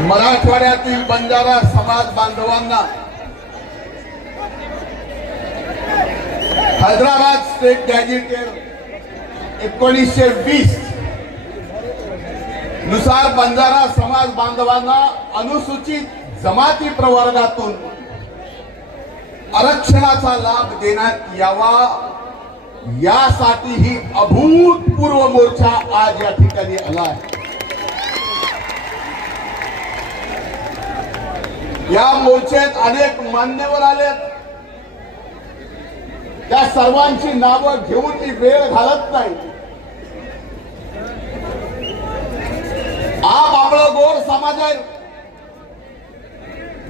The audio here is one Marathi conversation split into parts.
मराठवाड्यातील बंजारा समाज बांधवांना हैदराबाद स्टेट गॅझेटेड एकोणीसशे वीसनुसार बंजारा समाज बांधवांना अनुसूचित जमाती प्रवर्गातून आरक्षणाचा लाभ देण्यात यावा. यासाठी ही अभूतपूर्व मोर्चा आज या ठिकाणी आला आहे. या मोर्चेत अनेक मान्यवर आलेत. त्या सर्वांची नावं घेऊन मी वेळ घालत नाही. आप आपलं गोर समाज आहे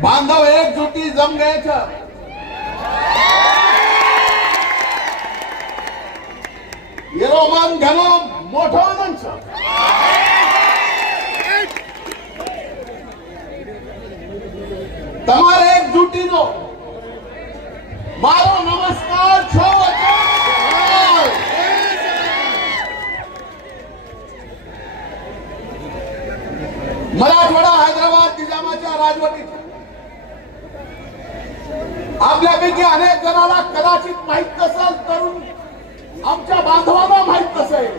बांधव एकजुटी जम घ्यायचं. येरो मन घेणं मोठं माणसं તમારે એકજૂટીનો મારો નમસ્કાર છો વચન मराठवाडा हैदराबाद निजामाच्या राजवटीत आपल्यापैकी अनेक जणांना कदाचित माहीत नसेल तरुण आमच्या बांधवांना माहीत नसेल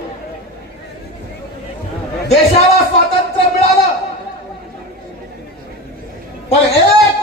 देशाला स्वातंत्र्य मिळालं पण एक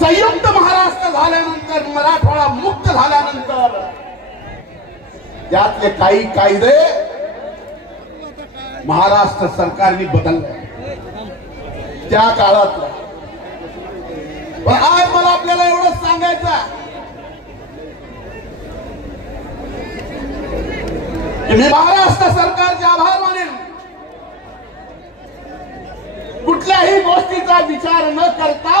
संयुक्त महाराष्ट्र झाल्यानंतर मराठवाडा मुक्त झाल्यानंतर त्यातले काही कायदे महाराष्ट्र सरकारने बदलले. त्या काळात. पण आज मला आपल्याला एवढंच सांगायचं की मी महाराष्ट्र सरकारचे आभार मानेन. कुठल्याही गोष्टीचा विचार न करता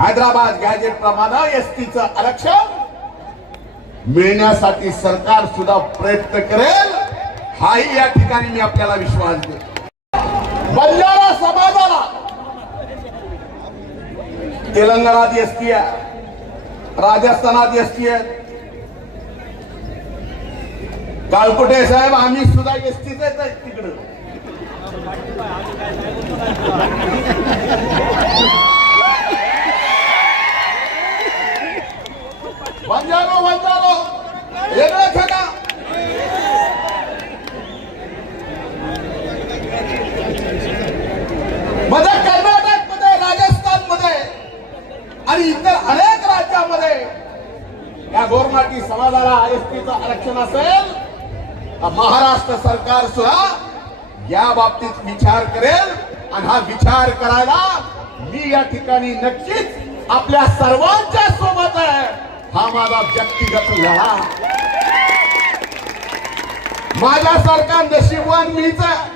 हैदराबाद गॅजेट प्रमाणे एसटीचं आरक्षण मिळण्यासाठी सरकार सुद्धा प्रयत्न करेल. हाही या ठिकाणी मी आपल्याला विश्वास देतो. बंजारा समाजाला तेलंगणात एसटी आहे राजस्थानात एसटी आहे. काळकुटे साहेब आम्ही सुद्धा एसटीच आहे तिकडं बंजारो बंजारो वेगळं ठेका मध्ये कर्नाटकमध्ये राजस्थानमध्ये आणि इतर अनेक राज्यामध्ये या गोरमाटी समाजाला एसटीचं आरक्षण असेल तर महाराष्ट्र सरकार सुद्धा या बाबतीत विचार करेल आणि हा विचार करायला मी या ठिकाणी नक्कीच आपल्या सर्वांच्या सोबत आहे. हा माझा व्यक्तिगत लढा. माझ्यासारखा नशीबवान मीच आहे.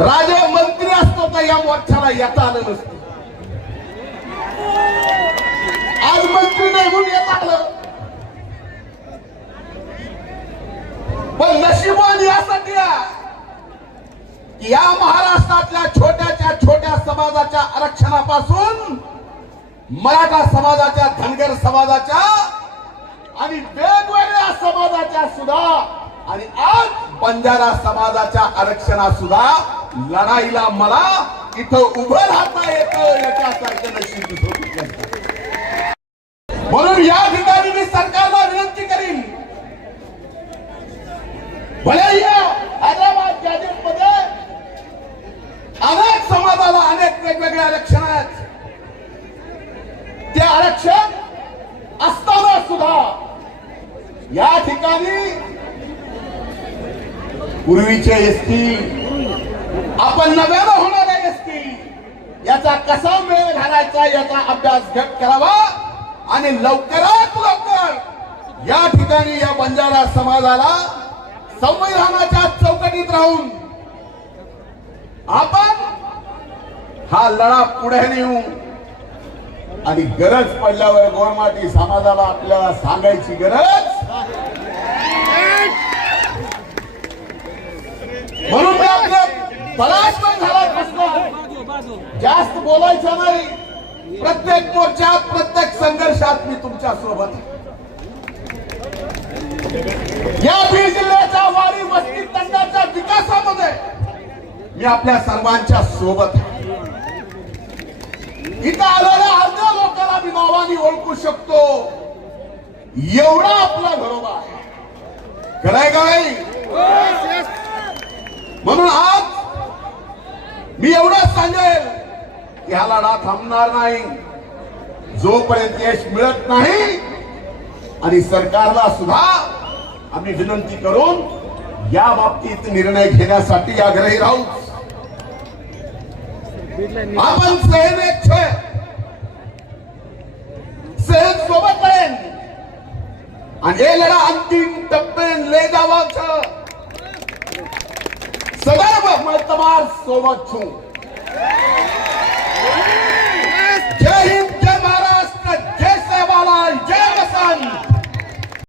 राजा मंत्री असतो तर या मोर्चाला येता आलं नसतं आज मंत्री नाही म्हणून येत आलं पण नशिबान यासाठी आहे की या महाराष्ट्रातल्या छोट्याच्या छोट्या समाजाच्या आरक्षणापासून मराठा समाजाच्या धनगर समाजाच्या आणि वेगवेगळ्या समाजाच्या सुद्धा आणि आज बंजारा समाजाच्या आरक्षणा सुद्धा लढाईला मला इथं उभं राहता येतं याच्यासारखं नशीब म्हणून या ठिकाणी मी सरकारला विनंती करीन. भले या हैदराबाद गॅजेटमध्ये अनेक समाजाला अनेक वेगवेगळे आरक्षण आहेत ते आरक्षण असताना सुद्धा या ठिकाणी पूर्वीचे एसटी आपण नव्यानं होणारे एसटी याचा कसा मेळ घालायचा याचा अभ्यास करावा आणि लवकरात लवकर या ठिकाणी या बंजारा समाजाला संविधानाच्या चौकटीत राहून आपण हा लढा पुढे नेऊ. आणि गरज पडल्यावर गोरमाटी समाजाला आपल्याला सांगायची गरज? म्हणून मी पण झाला जास्त बोलायचं नाही. प्रत्येक मोर्चात प्रत्येक संघर्षात मी तुमच्यासोबत या बीड जिल्ह्याच्या वारी वस्ती तंडाच्या विकासामध्ये मी आपल्या सर्वांच्या सोबत आहे. इथं आलेल्या अर्ध्या लोकांना मी नावाने ओळखू शकतो. एवढा आपला घरोबा आहे. खरंय का नाही म्हणून आज मी एवढंच सांगेल की हा लढा थांबणार नाही. जोपर्यंत यश मिळत नाही आणि सरकारला सुद्धा आम्ही विनंती करून या बाबतीत निर्णय घेण्यासाठी आग्रही राहू आपण सहन इच्छा सहन सोबत रहेन आणि हे लढा अंतिम टप्प्यात ले जावाचं सदैव मैं તમાર सोबत છું